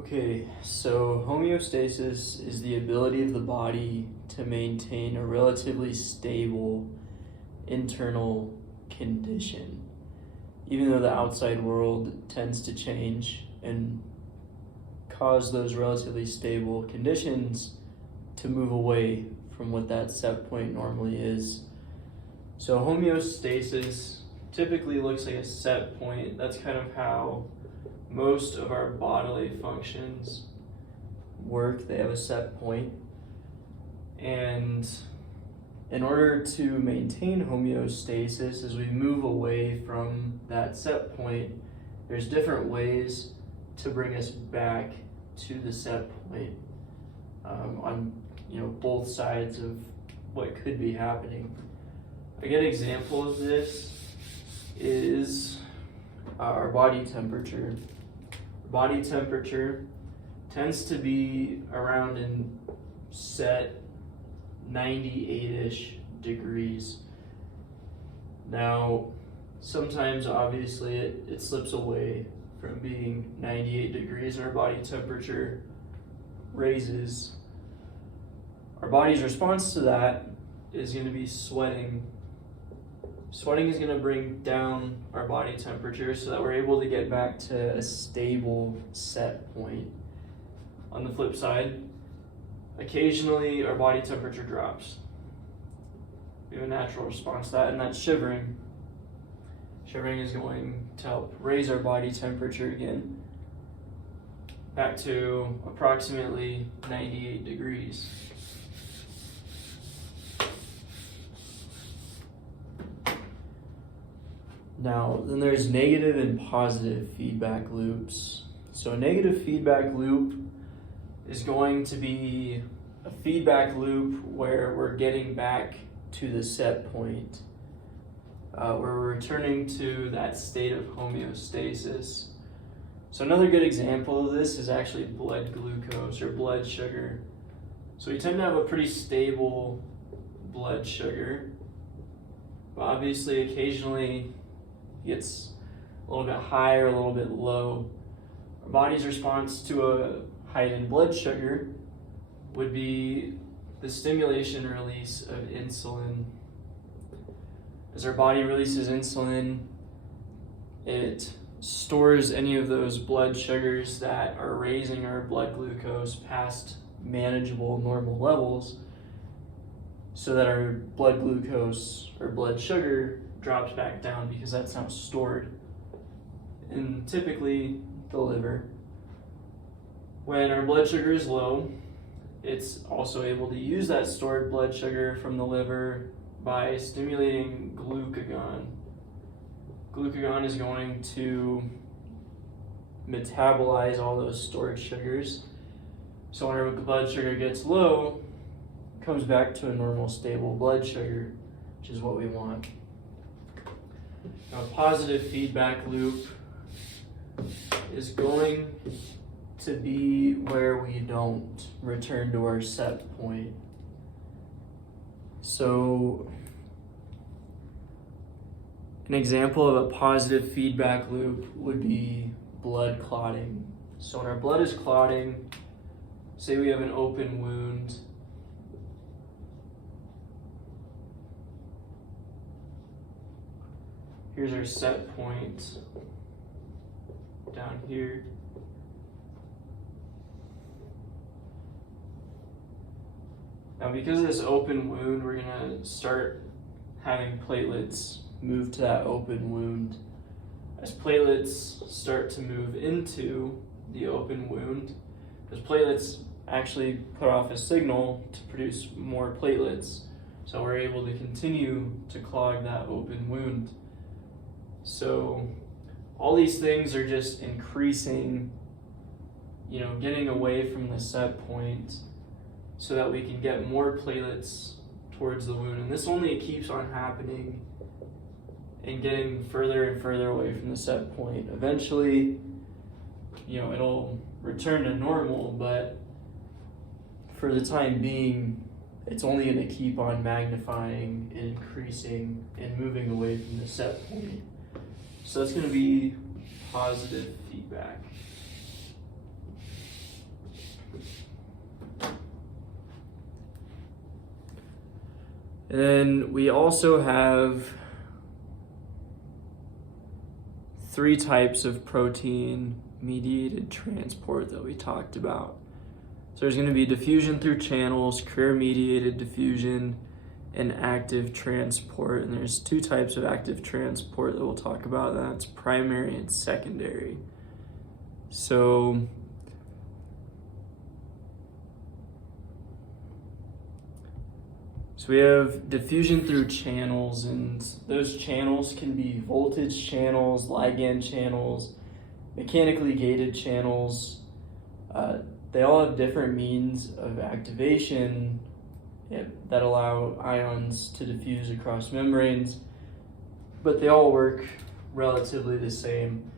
Okay, so homeostasis is the ability of the body to maintain a relatively stable internal condition, even though the outside world tends to change and cause those relatively stable conditions to move away from what that set point normally is. So homeostasis typically looks like a set point. That's kind of how most of our bodily functions work. They have a set point. And in order to maintain homeostasis, as we move away from that set point, there's different ways to bring us back to the set point on both sides of what could be happening. A good example of this is our body temperature. Body temperature tends to be around in set 98-ish degrees. Now, sometimes obviously it slips away from being 98 degrees and our body temperature raises. Our body's response to that is going to be sweating. Sweating is going to bring down our body temperature so that we're able to get back to a stable set point. On the flip side, occasionally our body temperature drops. We have a natural response to that, and that's shivering. Shivering is going to help raise our body temperature again back to approximately 98 degrees. Now, then there's negative and positive feedback loops. So a negative feedback loop is going to be a feedback loop where we're getting back to the set point, where we're returning to that state of homeostasis. So another good example of this is actually blood glucose or blood sugar. So we tend to have a pretty stable blood sugar, but obviously occasionally gets a little bit high or a little bit low. Our body's response to a height in blood sugar would be the stimulation and release of insulin. As our body releases insulin, it stores any of those blood sugars that are raising our blood glucose past manageable normal levels so that our blood glucose or blood sugar drops back down because that's now stored in typically the liver. When our blood sugar is low, it's also able to use that stored blood sugar from the liver by stimulating glucagon. Glucagon is going to metabolize all those stored sugars. So when our blood sugar gets low, it comes back to a normal stable blood sugar, which is what we want. Now, a positive feedback loop is going to be where we don't return to our set point. So, an example of a positive feedback loop would be blood clotting. So when our blood is clotting, say we have an open wound, here's our set point down here. Now, because of this open wound, we're going to start having platelets move to that open wound. As platelets start to move into the open wound, those platelets actually put off a signal to produce more platelets. So we're able to continue to clog that open wound. So all these things are just increasing, getting away from the set point so that we can get more platelets towards the wound. And this only keeps on happening and getting further and further away from the set point. Eventually, it'll return to normal, but for the time being, it's only going to keep on magnifying and increasing and moving away from the set point. So that's going to be positive feedback. And then we also have 3 types of protein-mediated transport that we talked about. So there's going to be diffusion through channels, carrier-mediated diffusion, and active transport. And there's 2 types of active transport that we'll talk about. That's primary and secondary. So we have diffusion through channels, and those channels can be voltage channels, ligand channels, mechanically gated channels. They all have different means of activation that allow ions to diffuse across membranes, but they all work relatively the same.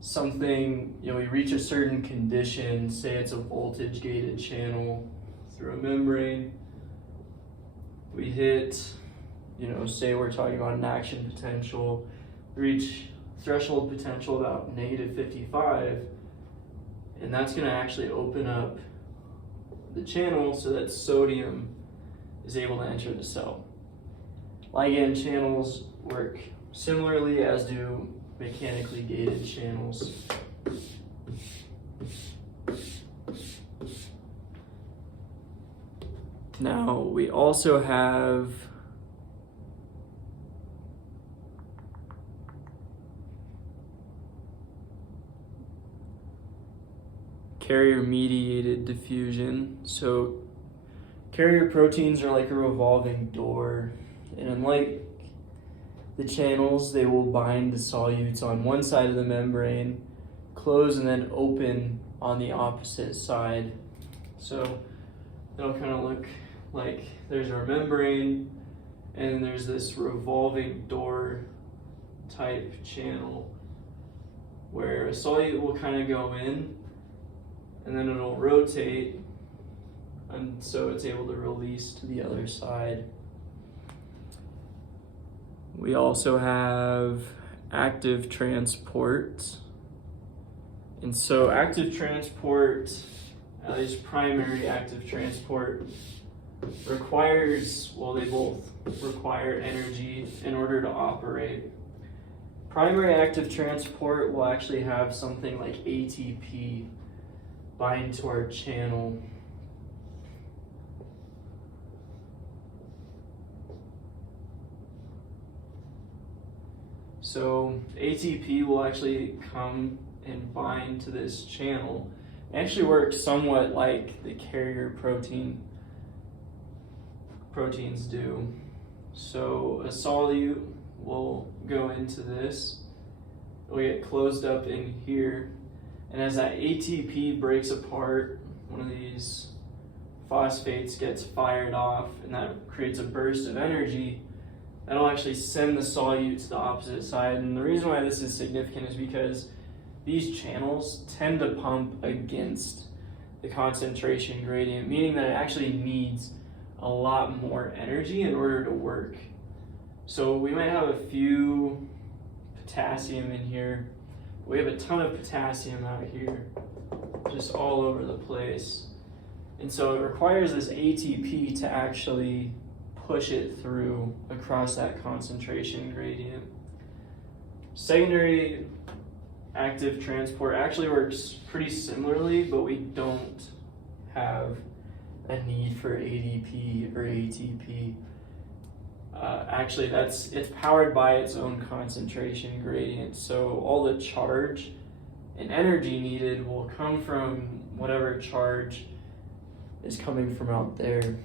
Something, we reach a certain condition, say it's a voltage gated channel through a membrane. We hit, say we're talking about an action potential, reach threshold potential about -55, and that's going to actually open up the channel so that sodium is able to enter the cell. Ligand channels work similarly, as do mechanically gated channels. Now, we also have carrier-mediated diffusion. So carrier proteins are like a revolving door, and unlike the channels, they will bind to solutes on one side of the membrane, close, and then open on the opposite side. So it'll kind of look like there's our membrane, and there's this revolving door type channel where a solute will kind of go in, and then it'll rotate, and so it's able to release to the other side. We also have active transport. And so active transport, at least primary active transport, requires, they both require energy in order to operate. Primary active transport will actually have something like ATP bind to our channel. So ATP will actually come and bind to this channel. It actually works somewhat like the carrier proteins do. So a solute will go into this, it'll get closed up in here, and as that ATP breaks apart, one of these phosphates gets fired off, and that creates a burst of energy that'll actually send the solute to the opposite side. And the reason why this is significant is because these channels tend to pump against the concentration gradient, meaning that it actually needs a lot more energy in order to work. So we might have a few potassium in here. We have a ton of potassium out here, just all over the place. And so it requires this ATP to actually push it through across that concentration gradient. Secondary active transport actually works pretty similarly, but we don't have a need for ADP or ATP. Actually, it's powered by its own concentration gradient. So all the charge and energy needed will come from whatever charge is coming from out there.